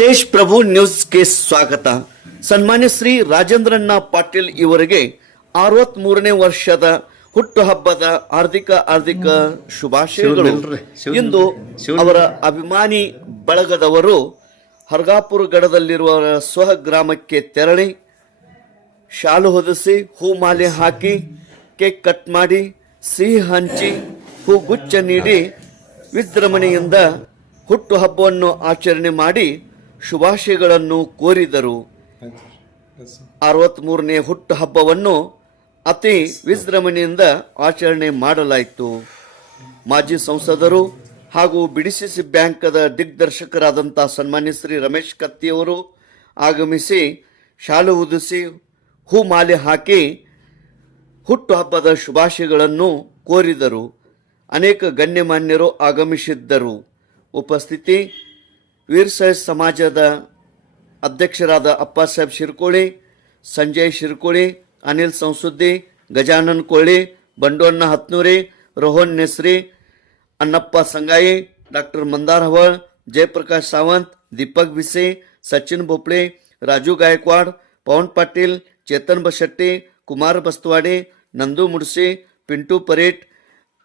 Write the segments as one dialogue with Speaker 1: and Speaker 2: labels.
Speaker 1: ತೇಜ್ ಪ್ರಭು ನ್ಯೂಸ್ಗೆ ಸ್ವಾಗತ. ಸನ್ಮಾನ್ಯ ಶ್ರೀ ರಾಜೇಂದ್ರಣ್ಣ ಪಾಟೀಲ್ ಇವರಿಗೆ ಅರವತ್ ಮೂರನೇ ವರ್ಷದ ಹುಟ್ಟುಹಬ್ಬದ ಹಾರ್ದಿಕ ಹಾರ್ದಿಕ ಶುಭಾಶಯಗಳು. ಇಂದು ಅವರ ಅಭಿಮಾನಿ ಬಳಗದವರು ಹರ್ಗಾಪುರ ಗಡದಲ್ಲಿರುವ ಸ್ವಗ್ರಾಮಕ್ಕೆ ತೆರಳಿ ಶಾಲು ಹೊದಿಸಿ ಹೂ ಮಾಲೆ ಹಾಕಿ ಕೇಕ್ ಕಟ್ ಮಾಡಿ ಸಿಹಿ ಹಂಚಿ ಹೂಗುಚ್ಛ ನೀಡಿ ವಿಜೃಂಭಣೆಯಿಂದ ಹುಟ್ಟುಹಬ್ಬವನ್ನು ಆಚರಣೆ ಮಾಡಿ ಶುಭಾಶಯಗಳನ್ನು ಕೋರಿದರು. ಅರವತ್ಮೂರನೇ ಹುಟ್ಟುಹಬ್ಬವನ್ನು ಅತಿ ವಿಜೃಂಭಣೆಯಿಂದ ಆಚರಣೆ ಮಾಡಲಾಯಿತು. ಮಾಜಿ ಸಂಸದರು ಹಾಗೂ ಬಿಡಿಸಿಸಿ ಬ್ಯಾಂಕದ ದಿಗ್ದರ್ಶಕರಾದಂಥ ಸನ್ಮಾನ್ಯ ಶ್ರೀ ರಮೇಶ್ ಕತ್ತಿಯವರು ಆಗಮಿಸಿ ಶಾಲು ಉದಿಸಿ ಹೂಮಾಲೆ ಹಾಕಿ ಹುಟ್ಟುಹಬ್ಬದ ಶುಭಾಶಯಗಳನ್ನು ಕೋರಿದರು. ಅನೇಕ ಗಣ್ಯಮಾನ್ಯರು ಆಗಮಿಸಿದ್ದರು. ಉಪಸ್ಥಿತಿ ವೀರಶೈವ ಸಮಾಜದ ಅಧ್ಯಕ್ಷರಾದ ಅಪ್ಪಾಸಾಹೇಬ್ ಶಿರ್ಕೋಳಿ ಸಂಜಯ್ ಶಿರ್ಕೋಳಿ ಅನಿಲ್ ಸಂಸುದ್ದಿ ಗಜಾನನ್ ಕೋಳಿ ಬಂಡೋಣ್ಣ ಹತ್ನೂರಿ ರೋಹನ್ ನೆಸ್ರಿ ಅನ್ನಪ್ಪ ಸಂಗಾಯಿ ಡಾಕ್ಟರ್ ಮಂದಾರ್ ಹವಳ್ ಜಯಪ್ರಕಾಶ್ ಸಾವಂತ್ ದೀಪಕ್ ಬಿಸೆ ಸಚಿನ್ ಭೋಪಳೆ ರಾಜು ಗಾಯಕ್ವಾಡ್ ಪವನ್ ಪಾಟೀಲ್ ಚೇತನ್ ಬಶೆಟ್ಟಿ ಕುಮಾರ್ ಬಸ್ತವಾಡಿ ನಂದು ಮುಡ್ಸಿ ಪಿಂಟು ಪರೇಟ್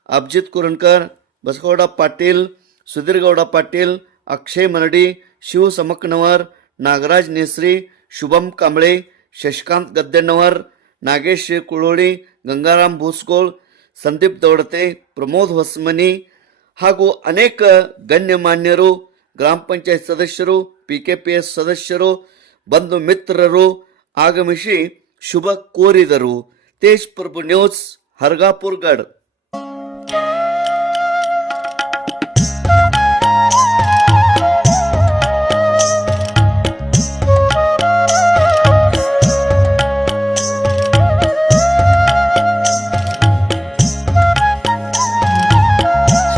Speaker 1: ಅಭಿಜಿತ್ ಕುರಣಕರ್ ಬಸಗೌಡ ಪಾಟೀಲ್ ಸುಧೀರ್ಗೌಡ ಪಾಟೀಲ್ ಅಕ್ಷಯ್ ಮರಡಿ, ಶಿವ ಸಮಕ್ನವರ್, ನಾಗರಾಜ್ ನೇಸ್ರಿ, ಶುಭಂ ಕಾಂಬಳೆ, ಶಶಿಕಾಂತ್ ಗದ್ದೆಣ್ಣವರ್, ನಾಗೇಶ್ ಕುಳೋಳಿ ಗಂಗಾರಾಮ್ ಭೂಸ್ಗೋಳ್ ಸಂದೀಪ್ ದೌಡತೆ, ಪ್ರಮೋದ್ ಹೊಸ್ಮನಿ ಹಾಗೂ ಅನೇಕ ಗಣ್ಯಮಾನ್ಯರು, ಗ್ರಾಮ ಪಂಚಾಯತ್ ಸದಸ್ಯರು ಪಿ ಕೆ ಪಿ ಎಸ್ ಸದಸ್ಯರು, ಬಂಧು ಮಿತ್ರರು ಆಗಮಿಸಿ ಶುಭ ಕೋರಿದರು. ತೇಜ್ ಪ್ರಭು ನ್ಯೂಸ್ ಹರ್ಗಾಪುರ್ ಗಡ್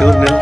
Speaker 1: Tunnel.